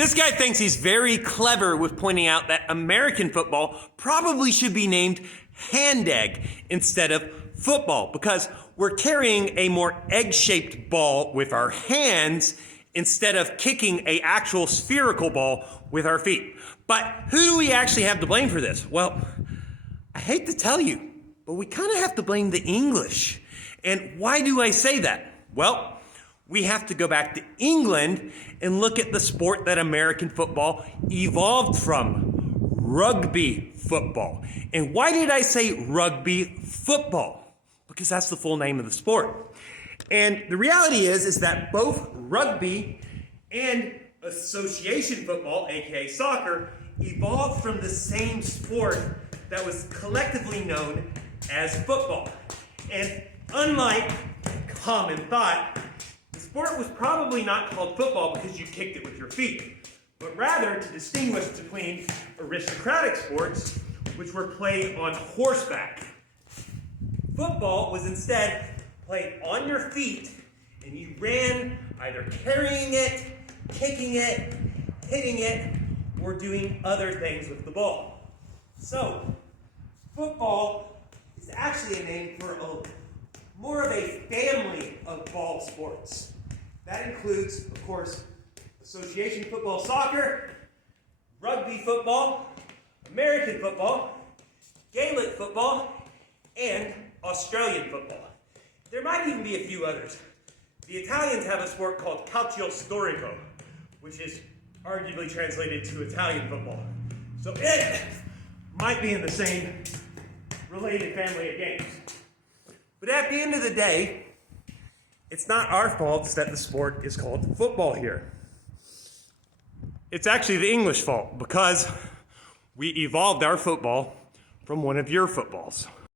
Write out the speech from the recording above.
This guy thinks he's very clever with pointing out that American football probably should be named hand egg instead of football because we're carrying a more egg-shaped ball with our hands instead of kicking an actual spherical ball with our feet. But who do we actually have to blame for this? Well, I hate to tell you, but we kind of have to blame the English. And why do I say that? Well, we have to go back to England and look at the sport that American football evolved from, rugby football. And why did I say rugby football? Because that's the full name of the sport. And the reality is that both rugby and association football, aka soccer, evolved from the same sport that was collectively known as football. And unlike common thought, the sport was probably not called football because you kicked it with your feet, but rather to distinguish between aristocratic sports, which were played on horseback. Football was instead played on your feet, and you ran either carrying it, kicking it, hitting it, or doing other things with the ball. So, football is actually a name for more of a family of ball sports. That includes, of course, association football, soccer, rugby football, American football, Gaelic football, and Australian football. There might even be a few others. The Italians have a sport called calcio storico, which is arguably translated to Italian football. So it might be in the same related family of games. But at the end of the day, it's not our fault that the sport is called football here. It's actually the English fault because we evolved our football from one of your footballs.